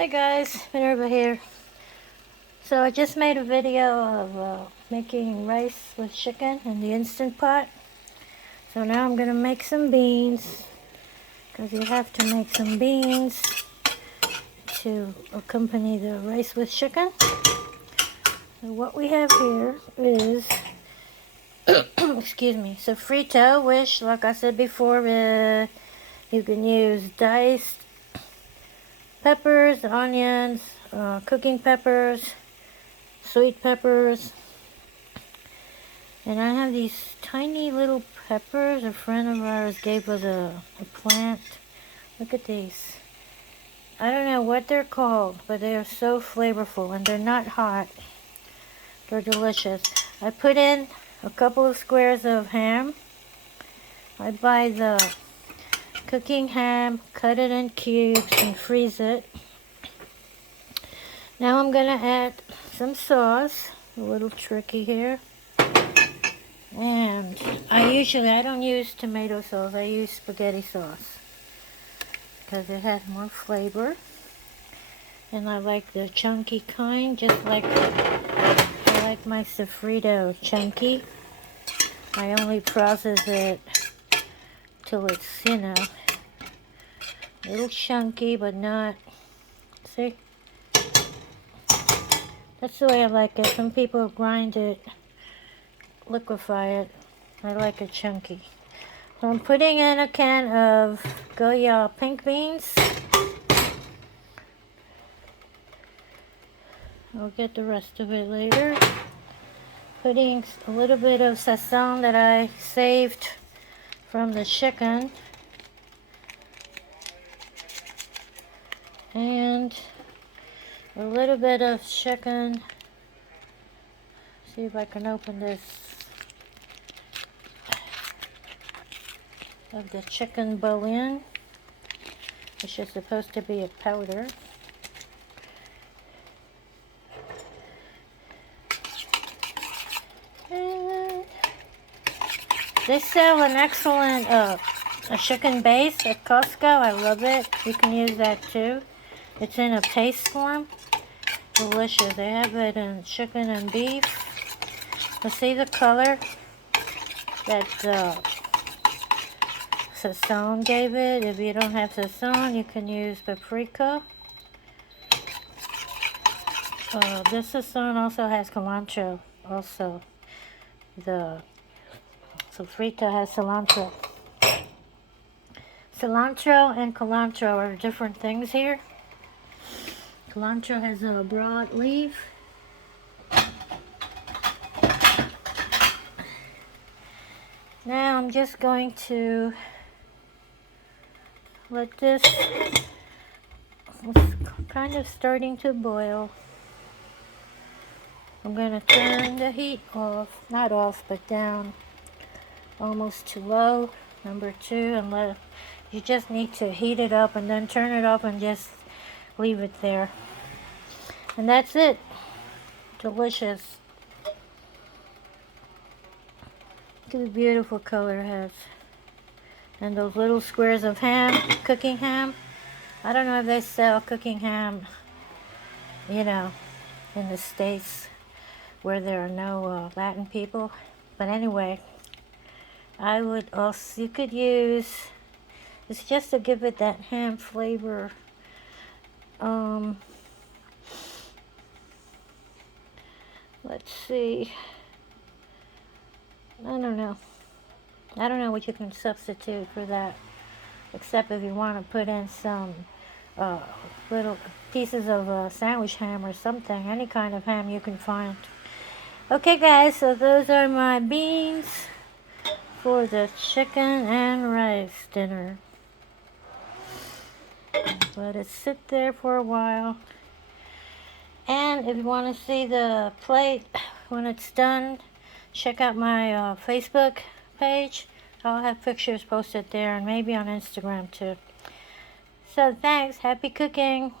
Hi guys, Minerva here. So I just made a video of making rice with chicken in the Instant Pot. So now I'm going to make some beans, because you have to make some beans to accompany the rice with chicken. So what we have here is, excuse me, sofrito, which like I said before, you can use diced peppers, onions, cooking peppers, sweet peppers, and I have these tiny little peppers. A friend of ours gave us a plant. Look at these. I don't know what they're called, but they are so flavorful, and they're not hot. They're delicious. I put in a couple of squares of ham. I buy the cooking ham, cut it in cubes, and freeze it. Now I'm going to add some sauce. A little tricky here. And I don't use tomato sauce. I use spaghetti sauce because it has more flavor. And I like the chunky kind, just like I like my sofrito chunky. I only process it till it's, a little chunky, but not, see? That's the way I like it. Some people grind it, liquefy it. I like it chunky. So I'm putting in a can of Goya pink beans. I'll get the rest of it later. Putting a little bit of sazon that I saved from the chicken. And a little bit of chicken. See if I can open this. Of the chicken bouillon, which is supposed to be a powder. And they sell an excellent a chicken base at Costco. I love it. You can use that too. It's in a paste form. Delicious. They have it in chicken and beef. But see the color that sazon gave it. If you don't have sazon, you can use paprika. This sazon also has cilantro. Also, the sofrito has cilantro. Cilantro and cilantro are different things here. Cilantro has a broad leaf. Now I'm just going to let this, it's kind of starting to boil. I'm going to turn the heat off, not off, but down, almost to low, number 2, and you just need to heat it up and then turn it off and just leave it there. And that's it. Delicious. Look at the beautiful color it has. And those little squares of ham, cooking ham. I don't know if they sell cooking ham, in the States where there are no Latin people. But anyway, you could use, it's just to give it that ham flavor. Let's see. I don't know what you can substitute for that, except if you want to put in some little pieces of sandwich ham or something, any kind of ham you can find. Okay guys, so those are my beans for the chicken and rice dinner. Let it sit there for a while. And if you want to see the plate when it's done, check out my Facebook page. I'll have pictures posted there, and maybe on Instagram too. So thanks. Happy cooking.